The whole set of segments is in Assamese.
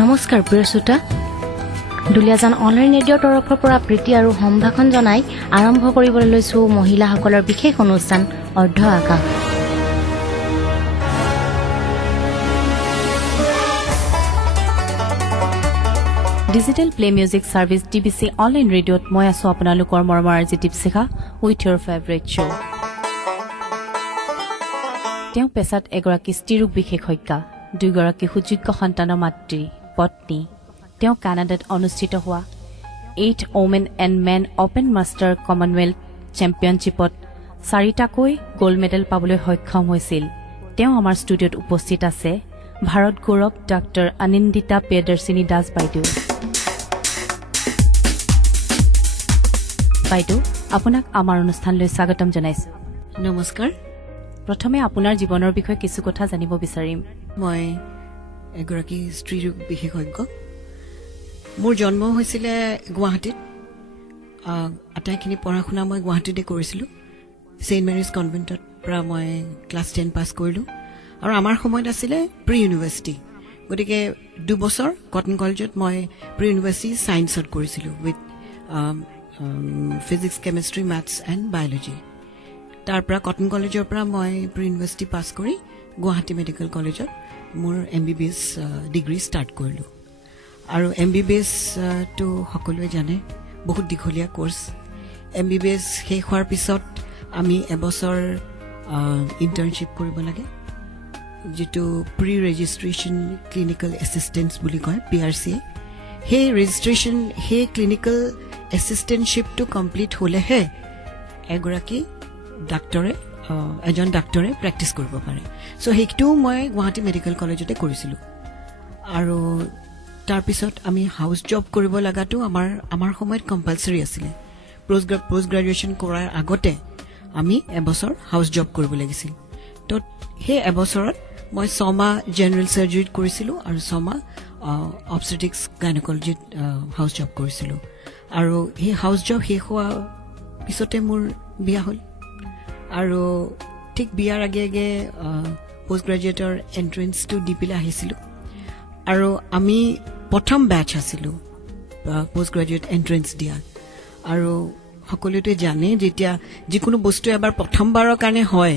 নমস্কাৰ প্ৰিয় শ্ৰোতা দুলিয়াজান অনলাইন ৰেডিঅ'ৰ তৰফৰ পৰা প্ৰীতি আৰু সম্ভাষণ জনাই আৰম্ভ কৰিবলৈ লৈছো মহিলাসকলৰ বিশেষ অনুষ্ঠান অৰ্ধ আকাশ। Digital play music service DBC online ৰেডিঅ'ত মই আছো আপোনালোকৰ মৰমৰ আজি Dipshikha with your favourite show'. তেওঁ পেছাত এগৰাকী স্ত্ৰীৰোগ বিশেষজ্ঞা, দুগৰাকী সুযোগ্য সন্তানৰ মাতৃ পত্নী। তেওঁ কানাডাত অনুষ্ঠিত হোৱা 8 women and men open master Commonwealth চেম্পিয়নশ্বিপত 4টাকৈ গোল্ড মেডেল পাবলৈ সক্ষম হৈছিল। তেওঁ আমাৰ ষ্টুডিঅ'ত উপস্থিত আছে ভাৰত গৌৰৱ ডাক্তৰ আনন্দিতা প্ৰিয়দৰ্শিনী দাস বাইদেউ। বাইদেউ, আপোনাক আমাৰ অনুষ্ঠানলৈ স্বাগতম জনাইছো। নমস্কাৰ। প্ৰথমে আপোনাৰ জীৱনৰ বিষয়ে কিছু কথা জানিব বিচাৰিম। মই এগৰাকী স্ত্ৰীৰোগ বিশেষজ্ঞ। মোৰ জন্ম হৈছিলে গুৱাহাটীত। আটাইখিনি পঢ়া শুনা মই গুৱাহাটীতে কৰিছিলোঁ। ছেইণ্ট মেৰিজ কনভেণ্টৰ পৰা মই ক্লাছ 10 পাছ কৰিলোঁ আৰু আমাৰ সময়ত আছিলে প্ৰি ইউনিভাৰ্চিটি। গতিকে 2 বছৰ কটন কলেজত মই প্ৰি ইউনিভাৰ্চিটি ছায়েন্সত কৰিছিলোঁ with physics, chemistry, maths and biology. তাৰ পৰা কটন কলেজৰ পৰা মই প্ৰি ইউনিভাৰ্চিটি পাছ কৰি গুৱাহাটী মেডিকেল কলেজত মোৰ MBBS ডিগ্ৰী ষ্টাৰ্ট কৰিলোঁ। আৰু MBBSটো সকলোৱে জানে বহুত দীঘলীয়া কোৰ্চ। MBBS শেষ হোৱাৰ পিছত আমি এবছৰ ইণ্টাৰ্ণশ্বিপ কৰিব লাগে, যিটো প্ৰি ৰেজিষ্ট্ৰেশ্যন ক্লিনিকেল এছিষ্টেঞ্চ বুলি কয়, PRCA। সেই ৰেজিষ্ট্ৰেশ্যন, সেই ক্লিনিকেল এছিষ্টেণ্টশ্বিপটো কমপ্লিট হ'লেহে এজন ডাক্তৰে প্ৰেক্টিচ কৰিব পাৰে। চ' সেইটোও মই গুৱাহাটী মেডিকেল কলেজতে কৰিছিলোঁ। আৰু তাৰপিছত আমি হাউচ জব কৰিব লগাটো আমাৰ সময়ত কম্পালচৰি আছিলে। পোষ্ট গ্ৰেজুৱেশ্যন কৰাৰ আগতে আমি এবছৰ হাউচ জব কৰিব লাগিছিল। তো সেই এবছৰত মই 6 মাহ জেনেৰেল চাৰ্জাৰীত কৰিছিলোঁ আৰু 6 মাহ অবষ্টেট্ৰিক্স গাইনকলজিত হাউচ জব কৰিছিলোঁ। আৰু সেই হাউচ জব শেষ হোৱাৰ পিছতে মোৰ বিয়া হ'ল। আৰু ঠিক বিয়াৰ আগে আগে পোষ্ট গ্ৰেজুৱেটৰ এণ্ট্ৰেঞ্চটো দি পেলাই আহিছিলোঁ। আৰু আমি প্ৰথম বেটছ আছিলোঁ পোষ্ট গ্ৰেজুৱেট এণ্ট্ৰেঞ্চ দিয়া। আৰু সকলোৱে জানে যেতিয়া যিকোনো বস্তু এবাৰ প্ৰথমবাৰৰ কাৰণে হয়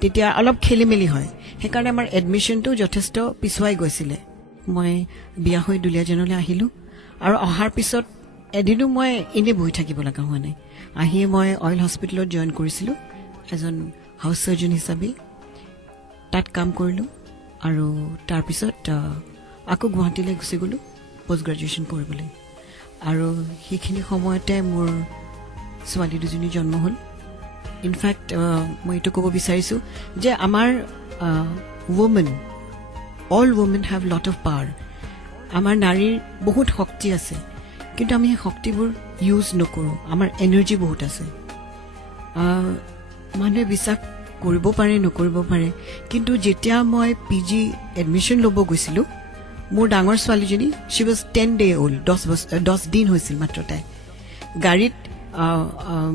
তেতিয়া অলপ খেলি মেলি হয়। সেইকাৰণে আমাৰ এডমিশ্যনটো যথেষ্ট পিছুৱাই গৈছিলে। মই বিয়া হৈ দুলীয়াজানলৈ আহিলোঁ আৰু অহাৰ পিছত এদিনো মই এনেই বহি থাকিব লগা হোৱা নাই। আহিয়ে মই অইল হস্পিটেলত জইন কৰিছিলোঁ এজন হাউচ চাৰ্জন হিচাপে। তাত কাম কৰিলোঁ আৰু তাৰপিছত আকৌ গুৱাহাটীলৈ গুচি গ'লোঁ পোষ্ট গ্ৰেজুৱেশ্যন কৰিবলৈ। আৰু সেইখিনি সময়তে মোৰ ছোৱালী দুজনী জন্ম হ'ল। ইনফেক্ট মই এইটো ক'ব বিচাৰিছোঁ যে আমাৰ all women have lot of power. আমাৰ নাৰীৰ বহুত শক্তি আছে, কিন্তু আমি সেই শক্তিবোৰ ইউজ নকৰোঁ। আমাৰ এনাৰ্জি বহুত আছে। মানুহে বিশ্বাস কৰিব পাৰে নকৰিব পাৰে, কিন্তু যেতিয়া মই PG এডমিশ্যন ল'ব গৈছিলোঁ, মোৰ ডাঙৰ ছোৱালীজনী শ্বি ৱাজ 10 day old, 10 দিন হৈছিল মাত্ৰ তাই। গাড়ীত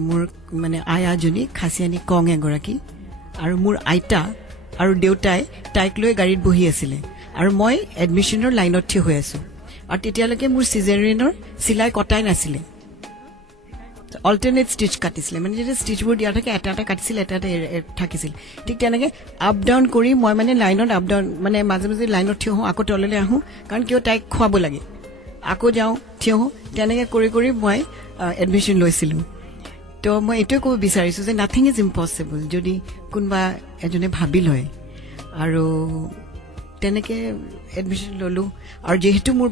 মোৰ মানে আয়াজনী খাচিয়ানী কং এগৰাকী আৰু মোৰ আইতা আৰু দেউতাই তাইক লৈ গাড়ীত বহি আছিলে আৰু মই এডমিশ্যনৰ লাইনত থিয় হৈ আছোঁ। আৰু তেতিয়ালৈকে মোৰ চিজাৰিয়ানৰ চিলাই কটাই নাছিলে, অল্টাৰনেট ষ্টিচ কাটিছিলে। মানে যেতিয়া ষ্টিচবোৰ দিয়া থাকে এটা এটা কাটিছিল, এটা এটা থাকিছিল। ঠিক তেনেকৈ আপ ডাউন কৰি মই মানে লাইনত আপ ডাউন, মানে মাজে মাজে লাইনত থিয় হওঁ, আকৌ তললৈ আহোঁ, কাৰণ কিয় তাইক খুৱাব লাগে, আকৌ যাওঁ থিয় হওঁ, তেনেকৈ কৰি কৰি মই এডমিশ্যন লৈছিলোঁ। তো মই এইটোৱে ক'ব বিচাৰিছোঁ যে নাথিং ইজ ইম্পচিবল যদি কোনোবা এজনে ভাবি লয়। আৰু তেনেকৈ এডমিশ্যন ল'লোঁ। আৰু যিহেতু মোৰ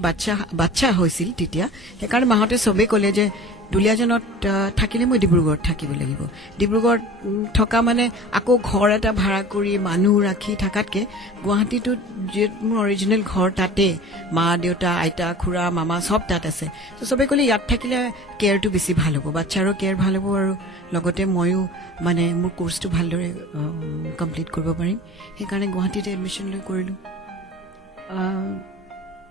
বাচ্চা হৈছিল তেতিয়া, সেইকাৰণে মাহঁতে চবেই ক'লে যে দুলীয়াজানত থাকিলে মই ডিব্ৰুগড়ত থাকিব লাগিব। ডিব্ৰুগড়ত থকা মানে আকৌ ঘৰ এটা ভাড়া কৰি মানুহ ৰাখি থকাতকৈ গুৱাহাটীটোত যিহেতু মোৰ অৰিজিনেল ঘৰ তাতে, মা দেউতা আইতা খুৰা মামা চব তাত আছে। ত' চবেই ক'লে ইয়াত থাকিলে কেয়াৰটো বেছি ভাল হ'ব, বাচ্ছাৰো কেয়াৰ ভাল হ'ব আৰু লগতে ময়ো মানে মোৰ কোৰ্চটো ভালদৰে কমপ্লিট কৰিব পাৰিম। সেইকাৰণে গুৱাহাটীতে এডমিশ্যন লৈ কৰিলোঁ।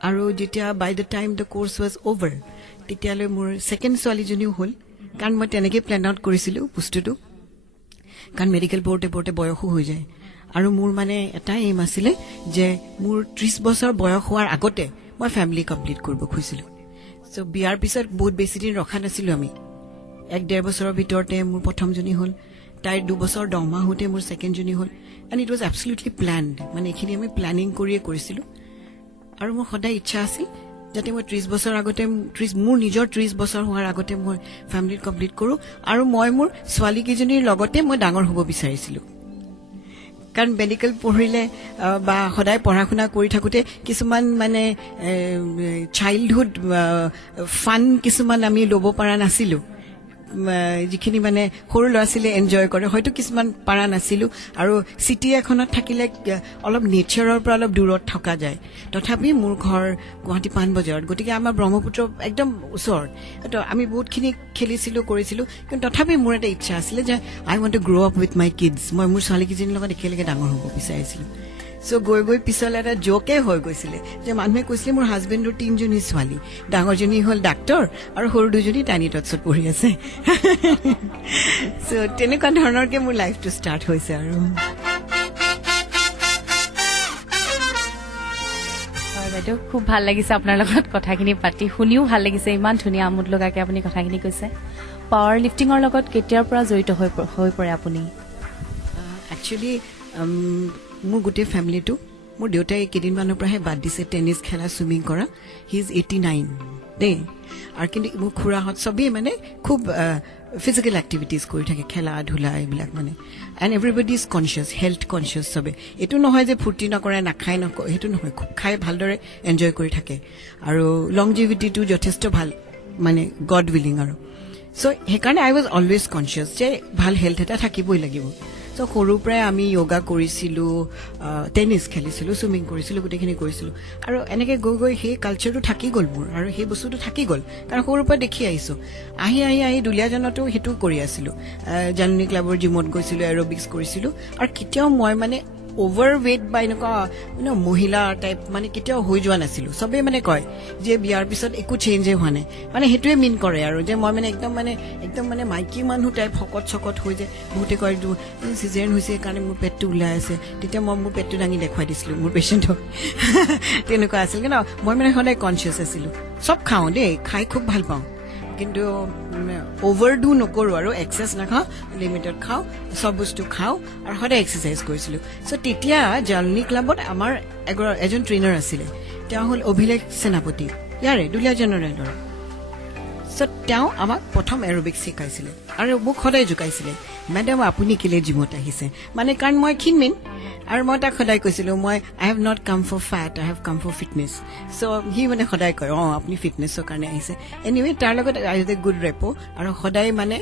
আৰু যেতিয়া by the time the course was over, তেতিয়ালৈ মোৰ ছেকেণ্ড ছোৱালীজনীও হ'ল। কাৰণ মই তেনেকৈ প্লেন আউট কৰিছিলোঁ বস্তুটো, কাৰণ মেডিকেল পঢ়োঁতে পঢ়োঁতে বয়সো হৈ যায়। আৰু মোৰ মানে এটা এইম আছিলে যে মোৰ 30 বছৰ বয়স হোৱাৰ আগতে মই ফেমিলি কমপ্লিট কৰিব খুজিছিলোঁ চ' বিয়াৰ পিছত বহুত বেছি দিন ৰখা নাছিলোঁ আমি 1-1.5 বছৰৰ ভিতৰতে মোৰ প্ৰথমজনী হ'ল তাইৰ 2 বছৰ 10 মাহ হওঁতে মোৰ ছেকেণ্ডজনী হ'ল এণ্ড ইট ৱাজ এবছলিউটলি প্লেনড মানে এইখিনি আমি প্লেনিং কৰিয়ে কৰিছিলোঁ আৰু মোৰ সদায় ইচ্ছা আছিল যাতে মই 30 বছৰ আগতে মোৰ নিজৰ 30 বছৰ হোৱাৰ আগতে মই ফেমিলি কমপ্লিট কৰোঁ আৰু মই মোৰ ছোৱালীকেইজনীৰ লগতে মই ডাঙৰ হ'ব বিচাৰিছিলোঁ কাৰণ মেডিকেল পঢ়িলে বা সদায় পঢ়া শুনা কৰি থাকোঁতে কিছুমান মানে চাইল্ডহুড ফান কিছুমান আমি ল'ব পৰা নাছিলোঁ যিখিনি মানে সৰু ল'ৰা ছোৱালীয়ে এনজয় কৰে হয়তো কিছুমান পাৰা নাছিলোঁ আৰু চিটি এখনত থাকিলে অলপ নেচাৰৰ পৰা অলপ দূৰত থকা যায় তথাপি মোৰ ঘৰ গুৱাহাটী পাণবজাৰত গতিকে আমাৰ ব্ৰহ্মপুত্ৰ একদম ওচৰত তো আমি বহুতখিনি খেলিছিলোঁ কৰিছিলোঁ কিন্তু তথাপি মোৰ এটা ইচ্ছা আছিলে যে I want to grow' up with my kids মই মোৰ ছোৱালীকেইজনীৰ লগত একেলগে ডাঙৰ হ'ব বিচাৰিছিলোঁ চ' গৈ পিছলৈ এটা জ'কে হৈ গৈছিলে যে মানুহে কৈছিলে মোৰ হাজবেণ্ডৰ 3জনী ছোৱালী ডাঙৰজনী হ'ল ডাক্তৰ আৰু সৰু 2জনী টাইনি টটছত পঢ়ি আছে চ' তেনেকুৱা ধৰণৰকে মোৰ লাইফটো ষ্টাৰ্ট হৈছে আৰু বাইদেউ খুব ভাল লাগিছে আপোনাৰ লগত কথাখিনি পাতি শুনিও ভাল লাগিছে ইমান ধুনীয়া আমোদ লগাকে আপুনি কথাখিনি কৈছে পাৱাৰ লিফটিঙৰ লগত কেতিয়াৰ পৰা জড়িত হৈ পৰে আপুনি একচুৱেলি মোৰ গোটেই ফেমিলিটো মোৰ দেউতাই কেইদিনমানৰ পৰাহে বাদ দিছে টেনিছ খেলা চুইমিং কৰা হি ইজ 89 দেই আৰু কিন্তু মোৰ খুৰাহঁত চবেই মানে খুব ফিজিকেল এক্টিভিটিজ কৰি থাকে খেলা ধূলা এইবিলাক মানে and everybody is conscious health conscious চবে এইটো নহয় যে ফূৰ্তি নকৰে নাখায় নকৰে সেইটো নহয় খুব খাই ভালদৰে এনজয় কৰি থাকে আৰু লংজিভিটিটো যথেষ্ট ভাল মানে গড উইলিং আৰু চ' সেইকাৰণে আই ৱাজ অলৱেজ কনচিয়াছ যে ভাল হেল্থ এটা থাকিবই লাগিব চ' সৰুৰ পৰাই আমি য়োগা কৰিছিলোঁ টেনিছ খেলিছিলোঁ চুইমিং কৰিছিলোঁ গোটেইখিনি কৰিছিলোঁ আৰু এনেকৈ গৈ সেই কালচাৰটো থাকি গ'ল মোৰ আৰু সেই বস্তুটো থাকি গ'ল কাৰণ সৰুৰ পৰা দেখি আহিছোঁ আহি দুলীয়াজনতো সেইটো কৰি আছিলোঁ জাননী ক্লাবৰ জিমত গৈছিলোঁ এৰবিক্স কৰিছিলোঁ আৰু কেতিয়াও মই মানে অভাৰ ৱেইট বা এনেকুৱা মহিলা টাইপ মানে কেতিয়াও হৈ যোৱা নাছিলোঁ চবেই মানে কয় যে বিয়াৰ পিছত একো চেঞ্জেই হোৱা নাই মানে সেইটোৱে মিন কৰে আৰু যে মই মানে একদম মানে মাইকী মানুহ টাইপ শকত হৈ যে বহুতে কয় চিজেৰিয়ান হৈছে সেইকাৰণে মোৰ পেটটো ওলাই আছে তেতিয়া মই মোৰ পেটটো দাঙি দেখুৱাই দিছিলোঁ মোৰ পেচেণ্টক তেনেকুৱা আছিল কিন্তু মই মানে সদায় কনচিয়াছ আছিলোঁ চব খাওঁ দেই খাই খুব ভাল পাওঁ কিন্তু অভাৰডু নকৰোঁ আৰু এক্সেছ নাখাওঁ লিমিটেড খাওঁ চব বস্তু খাওঁ আৰু সদায় এক্সাৰচাইজ কৰিছিলোঁ চ' তেতিয়া জালনী ক্লাবত আমাৰ এজন ট্ৰেইনাৰ আছিলে তেওঁ হ'ল অভিলেখ সেনাপতি ইয়াৰে দুলীয়া জেনেৰেলৰ চ' তেওঁ আমাক প্ৰথম এৰবিক্স শিকাইছিলে আৰু মোক সদায় জোকাইছিলে মেডাম আপুনি কেলে জিমত আহিছে মানে কাৰণ মই ক্ষীণমিন আৰু মই তাক সদায় কৈছিলোঁ মই I have not come for fat I have come for fitness so' সি মানে সদায় কয় আপুনি ফিটনেছৰ কাৰণে আহিছে এনিৱে তাৰ লগত আই হেভ এ গুড ৰেপো আৰু সদায় মানে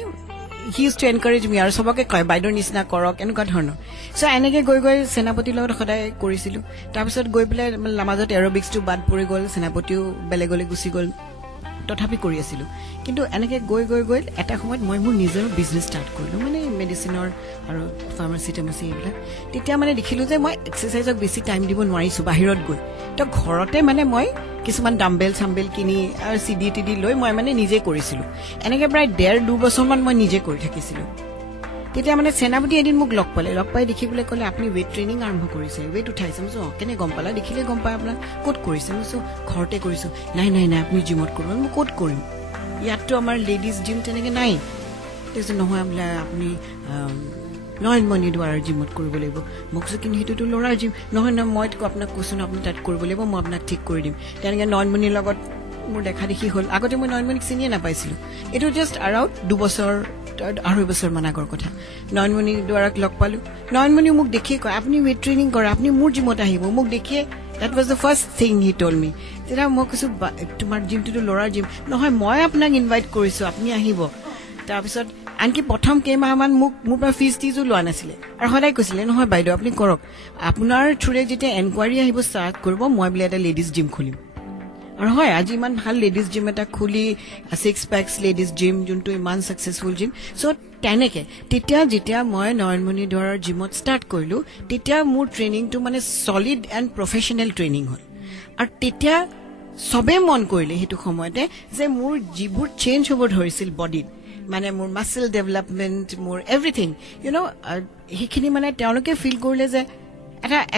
হি ইউজ টু এনকাৰেজ মি আৰু চবকে কয় বাইদেউৰ নিচিনা কৰক এনেকুৱা ধৰণৰ চ' এনেকৈ গৈ সেনাপতিৰ লগত সদায় কৰিছিলোঁ তাৰপিছত গৈ পেলাই মাজত এৰবিক্সটো বাদ পৰি গ'ল সেনাপতিও বেলেগলৈ গুচি গ'ল তথাপি কৰি আছিলোঁ কিন্তু এনেকৈ গৈ এটা সময়ত মই মোৰ নিজৰ বিজনেছ ষ্টাৰ্ট কৰিলোঁ মানে মেডিচিনৰ আৰু ফাৰ্মাচী টাৰ্মাচী এইবিলাক তেতিয়া মানে দেখিলোঁ যে মই এক্সাৰচাইজক বেছি টাইম দিব নোৱাৰিছোঁ বাহিৰত গৈ তো ঘৰতে মানে মই কিছুমান ডাম্বেল চাম্বেল কিনি আৰু চিডি টিডি লৈ মই মানে নিজে কৰিছিলোঁ এনেকৈ প্ৰায় 1.5-2 বছৰমান মই নিজে কৰি থাকিছিলোঁ তেতিয়া মানে সেনাপতি এদিন মোক লগ পাই দেখিবলৈ ক'লে আপুনি ৱেইট ট্ৰেইনিং আৰম্ভ কৰিছে ৱেইট উঠাইছে মই কেনে গম পালা দেখিলে গম পায় আপোনাৰ ক'ত কৰিছে মই ঘৰতে কৰিছোঁ নাই আপুনি জিমত কৰিব মই ক'ত কৰিম ইয়াততো আমাৰ লেডিজ জিম তেনেকৈ নাই তাৰপিছত নহয় বোলে আপুনি নয়নমণি দুৱাৰৰ জিমত কৰিব লাগিব মোক কিন্তু সেইটোতো ল'ৰাৰ জিম নহয় মই আপোনাক কৈছোঁ ন আপুনি তাত কৰিব লাগিব মই আপোনাক ঠিক কৰি দিম তেনেকৈ নয়নমণিৰ লগত মোৰ দেখা দেখি হ'ল আগতে মই নয়নমণিক চিনিয়ে নাপাইছিলোঁ এইটো জাষ্ট এৰাউণ্ড 2 বছৰ 2.5 বছৰমান আগৰ কথা নয়নমণি দুৱাৰাক লগ পালোঁ নয়নমণিও মোক দেখিয়ে কয় আপুনি ৱেইট ট্ৰেইনিং কৰে আপুনি মোৰ জিমত আহিব মোক দেখিয়ে that was the first thing he told me তেতিয়া মই কৈছোঁ তোমাৰ জিমটোতো ল'ৰাৰ জিম নহয় মই আপোনাক ইনভাইট কৰিছোঁ আপুনি আহিব তাৰপিছত আনকি প্ৰথম কেইমাহমান মোৰ পৰা ফিজ টিজো লোৱা নাছিলে আৰু সদায় কৈছিলে নহয় বাইদেউ আপুনি কৰক আপোনাৰ থ্ৰুৰে যেতিয়া এনকুৱাৰী আহিব ষ্টাৰ্ট কৰিব মই বোলে এটা লেডিজ জিম খুলিম আৰু হয় আজি ইমান ভাল লেডিজ জিম এটা খুলি 6 পেক্স লেডিজ জিম যোনটো ইমান ছাকচেছফুল জিম চ' তেনেকৈ যেতিয়া মই নয়নমণি দুৱাৰৰ জিমত ষ্টাৰ্ট কৰিলোঁ তেতিয়া মোৰ ট্ৰেইনিংটো মানে ছলিড এণ্ড প্ৰফেশ্যনেল ট্ৰেইনিং হ'ল আৰু তেতিয়া চবেই মন কৰিলে সেইটো সময়তে যে মোৰ যিবোৰ চেঞ্জ হ'ব ধৰিছিল বডিত মানে মোৰ মাছল ডেভেলপমেণ্ট মোৰ এভৰিথিং সেইখিনি মানে তেওঁলোকে ফিল কৰিলে যে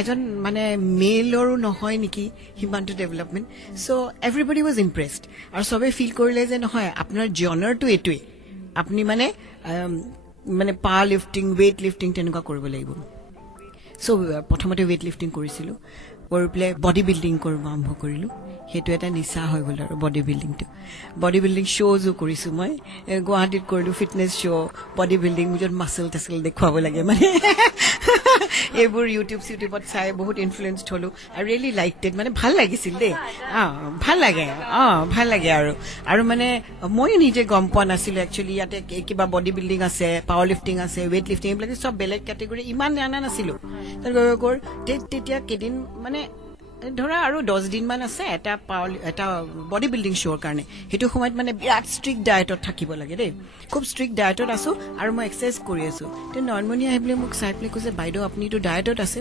এজন মানে মেলৰো নহয় নেকি সিমানটো development so' everybody was impressed আৰু চবে ফিল কৰিলে যে নহয় আপোনাৰ জনাৰটো এইটোৱে আপুনি মানে পাৱাৰ লিফটিং ৱেইট লিফটিং তেনেকুৱা কৰিব লাগিব চ' প্ৰথমতে ৱেইট লিফটিং কৰিছিলোঁ কৰি পেলাই বডি বিল্ডিং কৰিব আৰম্ভ কৰিলোঁ সেইটো এটা নিচা হৈ গ'ল আৰু বডি বিল্ডিং শ্ব'জো কৰিছোঁ মই গুৱাহাটীত কৰিলোঁ ফিটনেছ শ্ব' বডি বিল্ডিং য'ত মাচল টাচল দেখুৱাব লাগে মানে এইবোৰ ইউটিউবত চাই বহুত ইনফ্লুৱেঞ্চড হ'লো আৰু ৰিয়েলি লাইক ইট মানে ভাল লাগিছিল দেই ভাল লাগে আৰু মানে ময়ো নিজে গম পোৱা নাছিলোঁ একচুৱেলি ইয়াতে কিবা বডি বিল্ডিং আছে পাৱাৰ লিফটিং আছে ৱেইট লিফটিং এইবিলাক চব বেলেগ কেটেগৰী ইমান জানা নাছিলোঁ তেতিয়া কেইদিন মানে ধৰা আৰু 10 দিনমান আছে এটা বডি বিল্ডিং শ্ব'ৰ কাৰণে সেইটো সময়ত মানে বিৰাট ষ্ট্ৰিক্ট ডায়েটত থাকিব লাগে দেই খুব ষ্ট্ৰিক্ট ডায়েটত আছো আৰু মই এক্সাৰচাইজ কৰি আছো তে নয়নমণি আহি পেলাই মোক চাই পেলাই কৈছে বাইদেউ আপুনিতো ডায়েটত আছে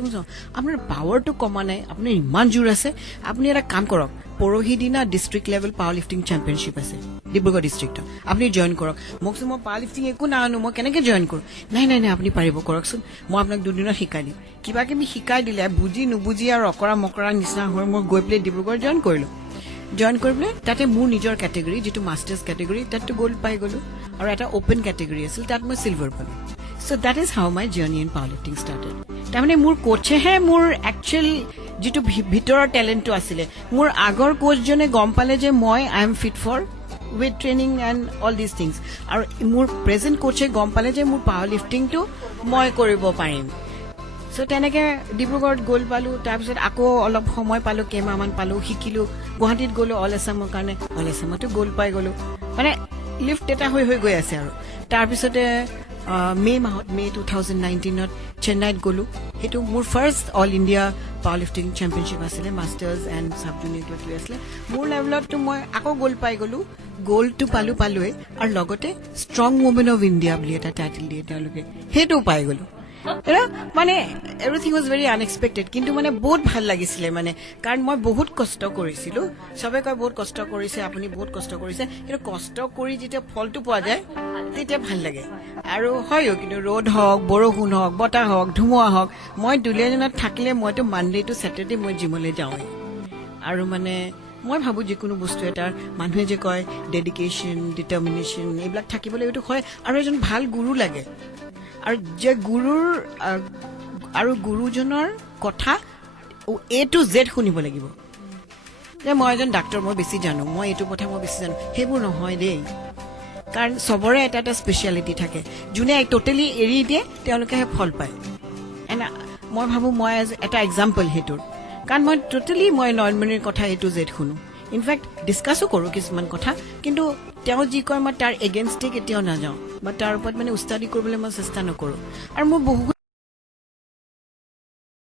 আপোনাৰ পাৱাৰটো কমা নাই আপোনাৰ ইমান জোৰ আছে আপুনি এটা কাম কৰক পৰহি দিনা district level power lifting championship আছে ডিব্ৰুগড় ডিষ্ট্ৰিক্টত আপুনি জইন কৰক মোক মই পাৱাৰ লিফটিং একো নাজানো মই কেনেকে জইন কৰোঁ নাই আপুনি পাৰিব কৰকচোন মই আপোনাক দুদিনত শিকাই দিম কিবা কিবি শিকাই দিলে বুজি নুবুজি আৰু অকৰা মকৰা নিচিনা হৈ মই গৈ পেলাই ডিব্ৰুগড় জইন কৰিলোঁ জইন কৰি পেলাই তাতে মোৰ নিজৰ কেটেগৰী যিটো মাষ্টাৰ্ছ কেটেগৰী তাততো গ'ল্ড পাই গ'লোঁ আৰু এটা অপেন কেটেগৰী আছিল তাত মই চিলভাৰ পালোঁ so' that is how my journey in power lifting started তাৰমানে মোৰ কোচেহে মোৰ একচুৱেল যিটো ভিতৰৰ টেলেণ্টটো আছিলে মোৰ আগৰ কোচজনে গম পালে যে মই I am fit for weight training and all this things আৰু মোৰ প্ৰেজেণ্ট কোচে গম পালে যে মোৰ পাৱাৰ লিফটিংটো মই কৰিব পাৰিম চ' তেনেকে ডিব্ৰুগড়ত গ'ল্ড পালোঁ তাৰপিছত আকৌ অলপ সময় পালোঁ কেইমাহমান পালোঁ শিকিলোঁ গুৱাহাটীত গ'লোঁ অল আছামৰ কাৰণে অল আছামতো গ'ল্ড পাই গ'লোঁ মানে লিফ্ট এটা হৈ গৈ আছে আৰু তাৰপিছতে মে 2019ত চেন্নাইত গ'লোঁ সেইটো মোৰ first all India power lifting championship আছিলে মাষ্টাৰ্ছ এণ্ড চাব জুনিয়ৰ কিবা আছিলে মোৰ লেভেলততো মই আকৌ গ'ল্ড পাই গ'লোঁ গ'ল্ডটো পালোৱেই আৰু লগতে ষ্ট্ৰং ৱুমেন অফ ইণ্ডিয়া বুলি এটা টাইটেল দিয়ে তেওঁলোকে সেইটোও পাই গ'লোঁ মানে এভৰিথিং ৱাজ ভেৰি আনএক্সপেক্টেড কিন্তু মানে বহুত ভাল লাগিছিলে মানে কাৰণ মই বহুত কষ্ট কৰিছিলোঁ চবে কয় বহুত কষ্ট কৰিছে আপুনি বহুত কষ্ট কৰিছে কিন্তু কষ্ট কৰি যেতিয়া ফলটো পোৱা যায় তেতিয়া ভাল লাগে আৰু হয়ো কিন্তু ৰ'দ হওক বৰষুণ হওক বতাহ হওক ধুমুহা হওক মই দুলীয়াজনত থাকিলে মইতো মানডে টু ছেটাৰডে মই জিমলৈ যাওঁৱেই আৰু মানে মই ভাবোঁ যিকোনো বস্তু এটাৰ মানুহে যে কয় ডেডিকেশ্যন ডিটাৰমিনেশ্যন এইবিলাক থাকিবলৈ এইটো হয় আৰু এজন ভাল গুৰু লাগে আৰু যে গুৰুৰ আৰু গুৰুজনৰ কথা A to Z শুনিব লাগিব যে মই এজন ডাক্তৰ মই বেছি জানো মই এইটো কথা মই বেছি জানো সেইবোৰ নহয় দেই কাৰণ চবৰে এটা এটা স্পেচিয়েলিটি থাকে যোনে টোটেলি এৰি দিয়ে তেওঁলোকেহে ফল পায় এণ্ড মই ভাবোঁ মই এটা এক্সাম্পল সেইটোৰ কাৰণ মই টোটেলি মই নয়নমণিৰ কথা A to Z শুনো ইনফেক্ট ডিছকাছো কৰোঁ কিছুমান কথা কিন্তু তেওঁ যি কয় মই তাৰ এগেইনষ্টে কেতিয়াও নাযাওঁ বা তাৰ ওপৰত মানে উস্তাদি কৰিবলৈ মই চেষ্টা নকৰোঁ আৰু মোৰ বহুত